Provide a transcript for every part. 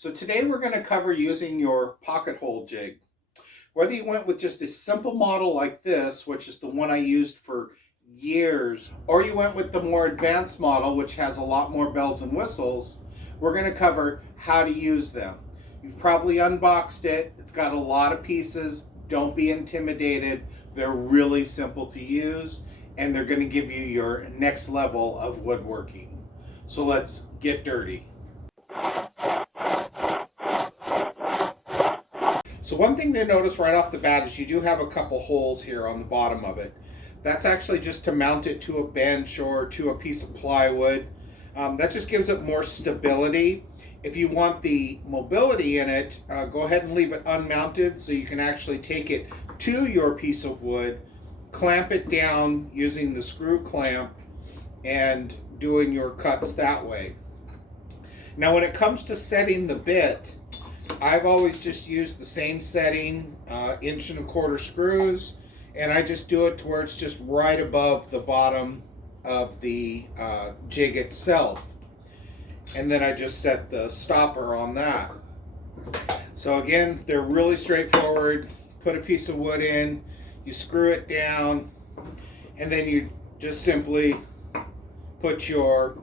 So today we're going to cover using your pocket hole jig. Whether you went with just a simple model like this, which is the one I used for years, or you went with the more advanced model, which has a lot more bells and whistles, we're going to cover how to use them. You've probably unboxed it. It's got a lot of pieces. Don't be intimidated. They're really simple to use, and they're going to give you your next level of woodworking. So let's get dirty. So one thing to notice right off the bat is you do have a couple holes here on the bottom of it. That's actually just to mount it to a bench or to a piece of plywood. That just gives it more stability. If you want the mobility in it, go ahead and leave it unmounted so you can actually take it to your piece of wood, clamp it down using the screw clamp, and doing your cuts that way. Now when it comes to setting the bit, I've always just used the same setting, 1.25 inch screws, and I just do it to where it's just right above the bottom of the jig itself. And then I just set the stopper on that. So again, they're really straightforward. Put a piece of wood in, you screw it down, and then you just simply put your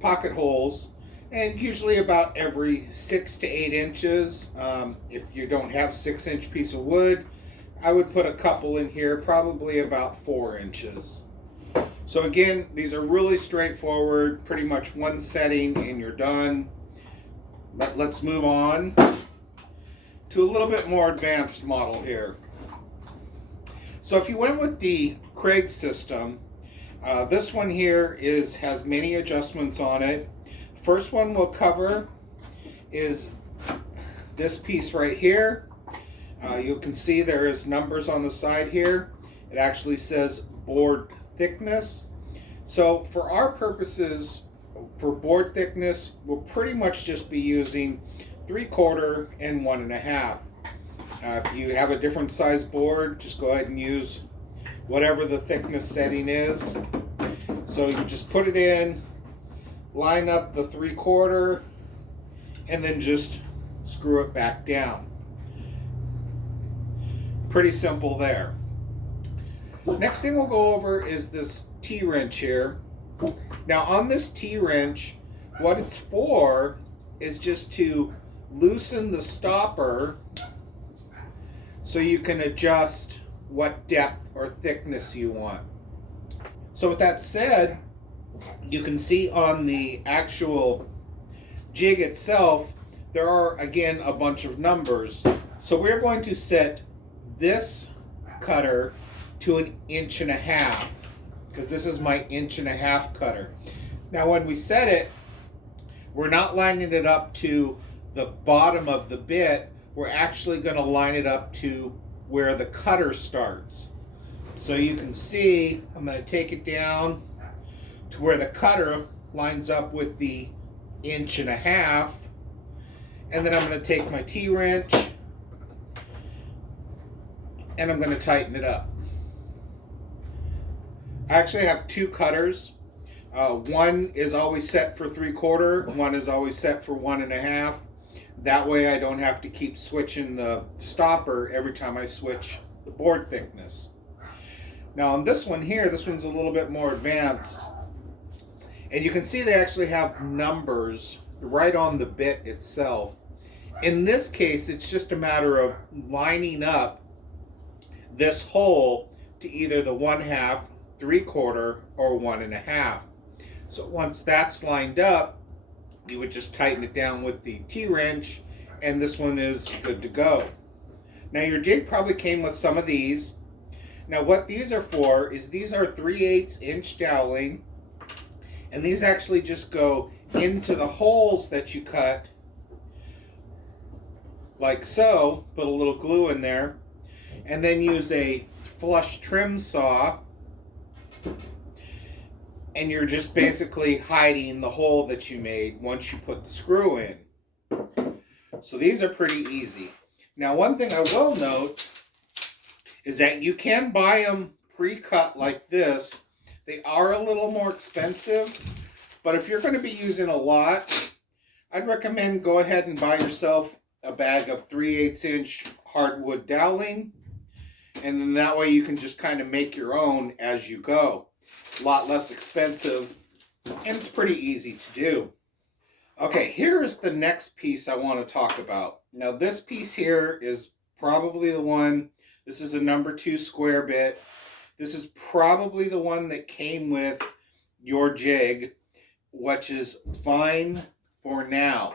pocket holes, and usually about every 6 to 8 inches. If you don't have 6-inch piece of wood, I would put a couple in here, probably about 4 inches. So again, these are really straightforward, pretty much one setting and you're done. Let's move on to a little bit more advanced model here. So if you went with the Kreg system, this one here has many adjustments on it. First one we'll cover is this piece right here. You can see there is numbers on the side here. It actually says board thickness. So for our purposes, for board thickness, we'll pretty much just be using 3/4 and 1.5. If you have a different size board, just go ahead and use whatever the thickness setting is. So you just put it in, line up the 3/4, and then just screw it back down. Pretty simple there. Next thing we'll go over is this T-wrench here. Now on this T-wrench, what it's for is just to loosen the stopper so you can adjust what depth or thickness you want. So with that said, you can see on the actual jig itself, there are again a bunch of numbers. So we're going to set this cutter to 1.5 inches because this is my 1.5 inch cutter. Now when we set it, we're not lining it up to the bottom of the bit. We're actually going to line it up to where the cutter starts. So you can see, I'm going to take it down to where the cutter lines up with the 1.5 inches, and then I'm going to take my T-wrench and I'm going to tighten it up. I actually have two cutters. One is always set for 3/4, one is always set for 1.5. That way I don't have to keep switching the stopper every time I switch the board thickness. Now on this one here, this one's a little bit more advanced. And you can see they actually have numbers right on the bit itself. In this case, it's just a matter of lining up this hole to either the 1/2, 3/4, or 1.5. So once that's lined up, you would just tighten it down with the T-wrench, and this one is good to go. Now your jig probably came with some of these. Now what these are for is these are 3/8 inch doweling, and these actually just go into the holes that you cut, like so. Put a little glue in there, and then use a flush trim saw, and you're just basically hiding the hole that you made once you put the screw in. So these are pretty easy. Now one thing I will note is that you can buy them pre-cut like this. They are a little more expensive, but if you're going to be using a lot, I'd recommend go ahead and buy yourself a bag of 3/8" hardwood doweling, and then that way you can just kind of make your own as you go. A lot less expensive, and it's pretty easy to do. Okay, here is the next piece I want to talk about. Now this piece here is probably the one, this is a number 2 square bit. This is probably the one that came with your jig, which is fine for now.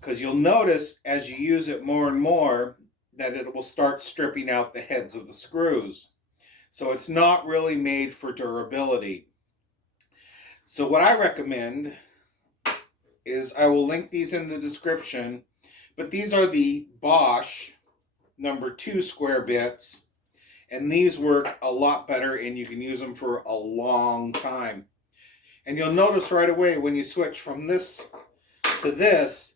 Because you'll notice as you use it more and more that it will start stripping out the heads of the screws. So it's not really made for durability. So what I recommend is, I will link these in the description, but these are the Bosch number 2 square bits, and these work a lot better and you can use them for a long time. And you'll notice right away when you switch from this to this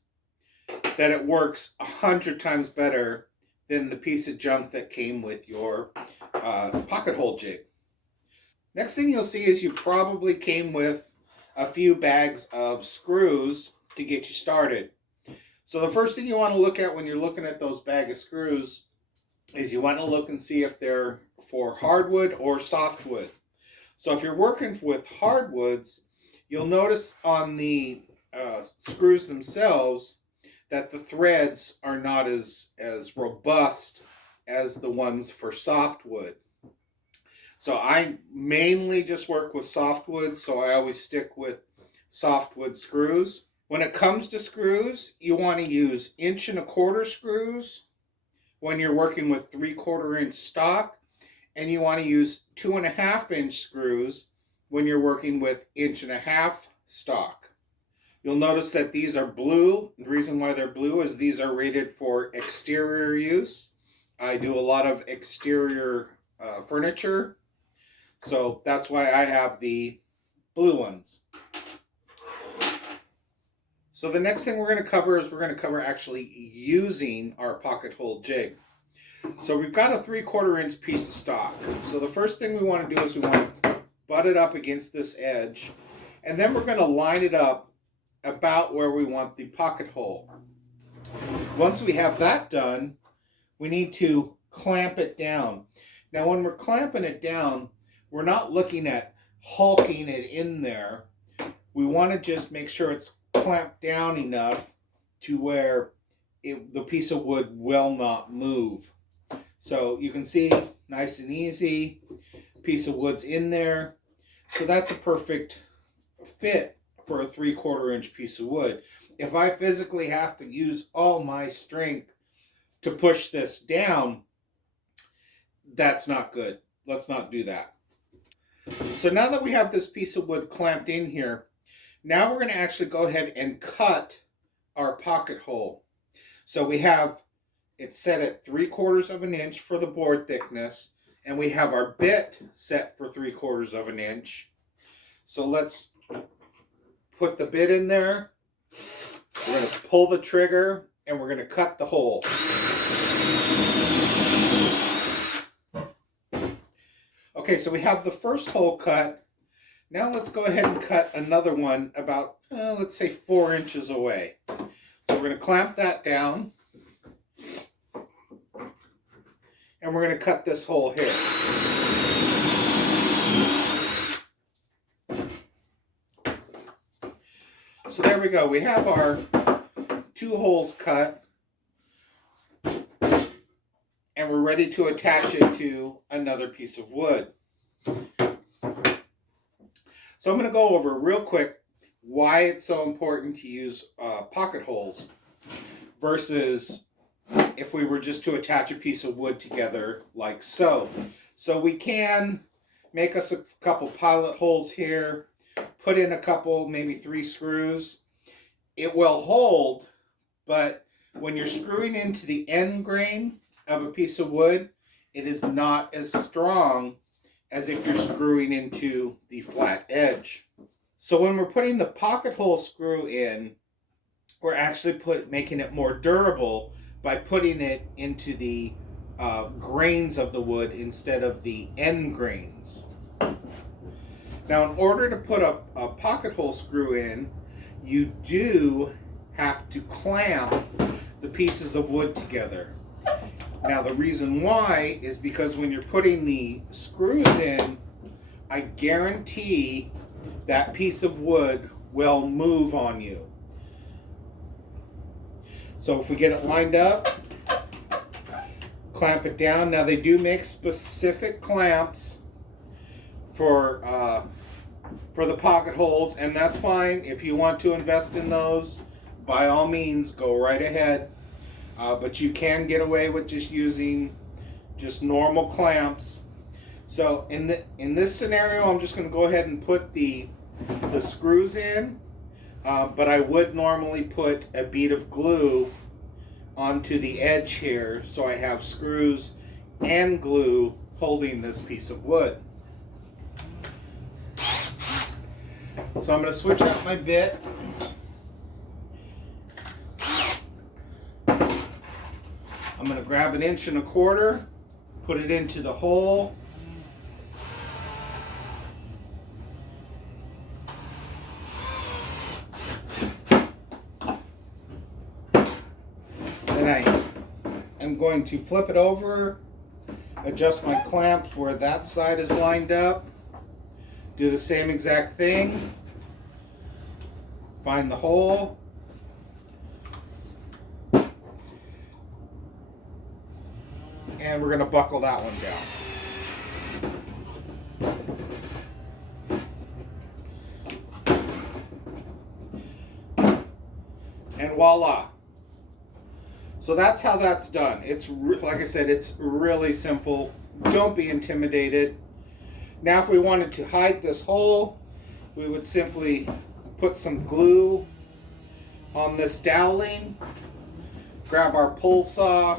that it works 100 times better than the piece of junk that came with your pocket hole jig. Next thing you'll see is you probably came with a few bags of screws to get you started. So the first thing you want to look at when you're looking at those bag of screws is you want to look and see if they're for hardwood or softwood. So if you're working with hardwoods, you'll notice on the screws themselves that the threads are not as robust as the ones for softwood. So I mainly just work with softwood, so I always stick with softwood screws. When it comes to screws, you want to use 1¼ screws when you're working with 3/4" stock, and you want to use 2.5" screws when you're working with 1.5" stock. You'll notice that these are blue. The reason why they're blue is these are rated for exterior use. I do a lot of exterior furniture, so that's why I have the blue ones. So the next thing we're going to cover is we're going to cover actually using our pocket hole jig. So we've got a 3/4" piece of stock. So the first thing we want to do is we want to butt it up against this edge, and then we're going to line it up about where we want the pocket hole. Once we have that done, we need to clamp it down. Now when we're clamping it down, we're not looking at hulking it in there. We want to just make sure it's clamped down enough to where the piece of wood will not move. So you can see, nice and easy, piece of wood's in there. So that's a perfect fit for a 3/4" piece of wood. If I physically have to use all my strength to push this down, that's not good. Let's not do that. So now that we have this piece of wood clamped in here, now we're going to actually go ahead and cut our pocket hole. So we have it set at 3/4" for the board thickness, and we have our bit set for 3/4". So let's put the bit in there. We're going to pull the trigger and we're going to cut the hole. Okay, so we have the first hole cut. Now let's go ahead and cut another one about, let's say 4 inches away. So we're going to clamp that down. And we're going to cut this hole here. So there we go. We have our 2 holes cut. And we're ready to attach it to another piece of wood. So I'm going to go over real quick why it's so important to use pocket holes versus if we were just to attach a piece of wood together like so. So we can make us a couple pilot holes here, put in a couple, maybe 3 screws. It will hold, but when you're screwing into the end grain of a piece of wood, it is not as strong as if you're screwing into the flat edge. So when we're putting the pocket hole screw in, we're actually making it more durable by putting it into the grains of the wood instead of the end grains. Now in order to put a pocket hole screw in, you do have to clamp the pieces of wood together. Now the reason why is because when you're putting the screws in, I guarantee that piece of wood will move on you. So if we get it lined up, clamp it down. Now they do make specific clamps for the pocket holes, and that's fine. If you want to invest in those, by all means, go right ahead. But you can get away with just using just normal clamps. So in this scenario, I'm just going to go ahead and put the screws in, but I would normally put a bead of glue onto the edge here, so I have screws and glue holding this piece of wood. So I'm going to switch out my bit. I'm going to grab 1 1/4 inches, put it into the hole. Then I am going to flip it over, adjust my clamps where that side is lined up, do the same exact thing, find the hole, and we're going to buckle that one down. And voila. So that's how that's done. It's like I said, it's really simple. Don't be intimidated. Now if we wanted to hide this hole, we would simply put some glue on this doweling, grab our pull saw,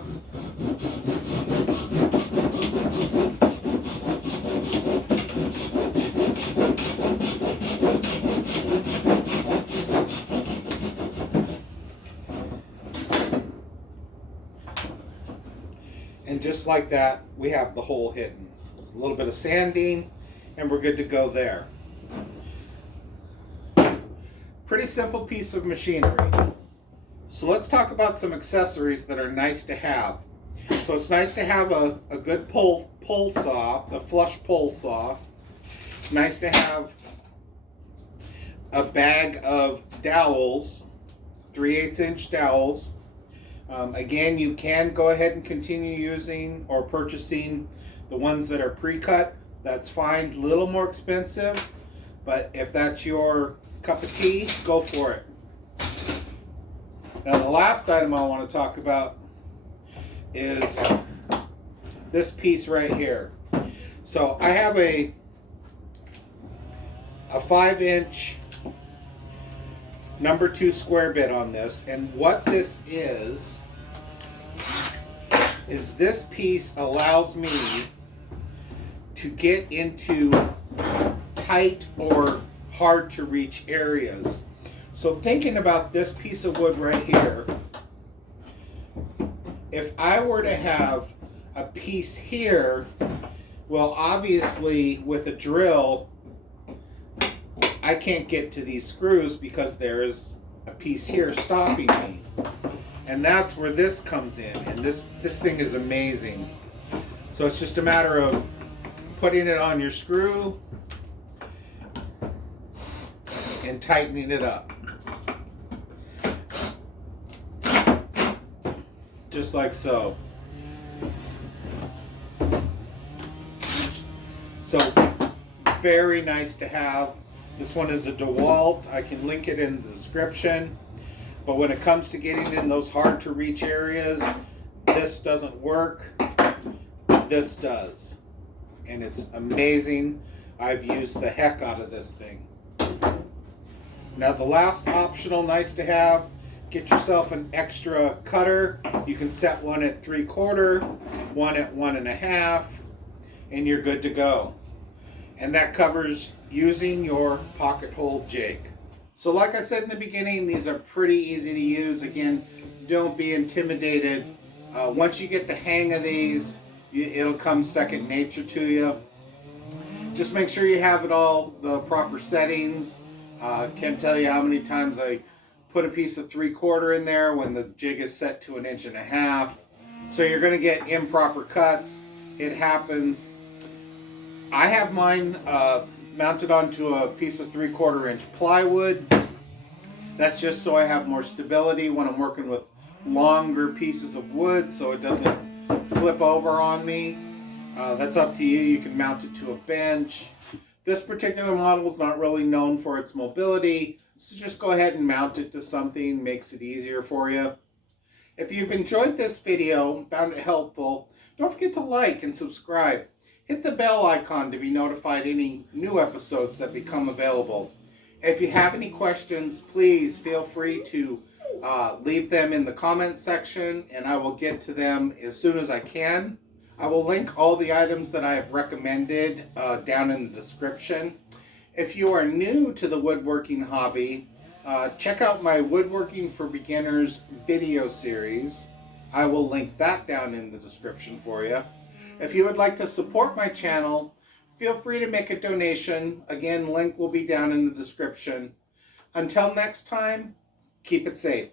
and just like that, we have the hole hidden. It's a little bit of sanding, and we're good to go there. Pretty simple piece of machinery. So let's talk about some accessories that are nice to have. So it's nice to have a good pull saw, a flush pull saw. Nice to have a bag of dowels, 3/8 inch dowels. Again, you can go ahead and continue using or purchasing the ones that are pre-cut. That's fine, a little more expensive, but if that's your cup of tea, go for it. Now the last item I want to talk about is this piece right here. So I have a 5-inch number 2 square bit on this, and what this is this piece allows me to get into tight or hard to reach areas. So thinking about this piece of wood right here, if I were to have a piece here, well obviously with a drill I can't get to these screws because there is a piece here stopping me. And that's where this comes in, and this thing is amazing. So it's just a matter of putting it on your screw and tightening it up. Just like so. So very nice to have. This one is a DeWalt. I can link it in the description. But when it comes to getting in those hard to reach areas, this doesn't work. This does. And it's amazing. I've used the heck out of this thing. Now the last optional nice to have, get yourself an extra cutter. You can set one at 3/4, one at 1.5, and you're good to go. And that covers using your pocket hole jig. So like I said in the beginning, these are pretty easy to use. Again, don't be intimidated. Once you get the hang of these, it'll come second nature to you. Just make sure you have it all the proper settings. Can't tell you how many times I put a piece of 3/4 in there when the jig is set to 1.5 inches. So you're going to get improper cuts. It happens. I have mine mounted onto a piece of 3/4 inch plywood. That's just so I have more stability when I'm working with longer pieces of wood, so it doesn't flip over on me. That's up to you. You can mount it to a bench. This particular model is not really known for its mobility, so just go ahead and mount it to something, makes it easier for you. If you've enjoyed this video, found it helpful, don't forget to like and subscribe. Hit the bell icon to be notified any new episodes that become available. If you have any questions, please feel free to leave them in the comments section, and I will get to them as soon as I can. I will link all the items that I have recommended down in the description. If you are new to the woodworking hobby, check out my Woodworking for Beginners video series. I will link that down in the description for you. If you would like to support my channel, feel free to make a donation. Again, link will be down in the description. Until next time, keep it safe.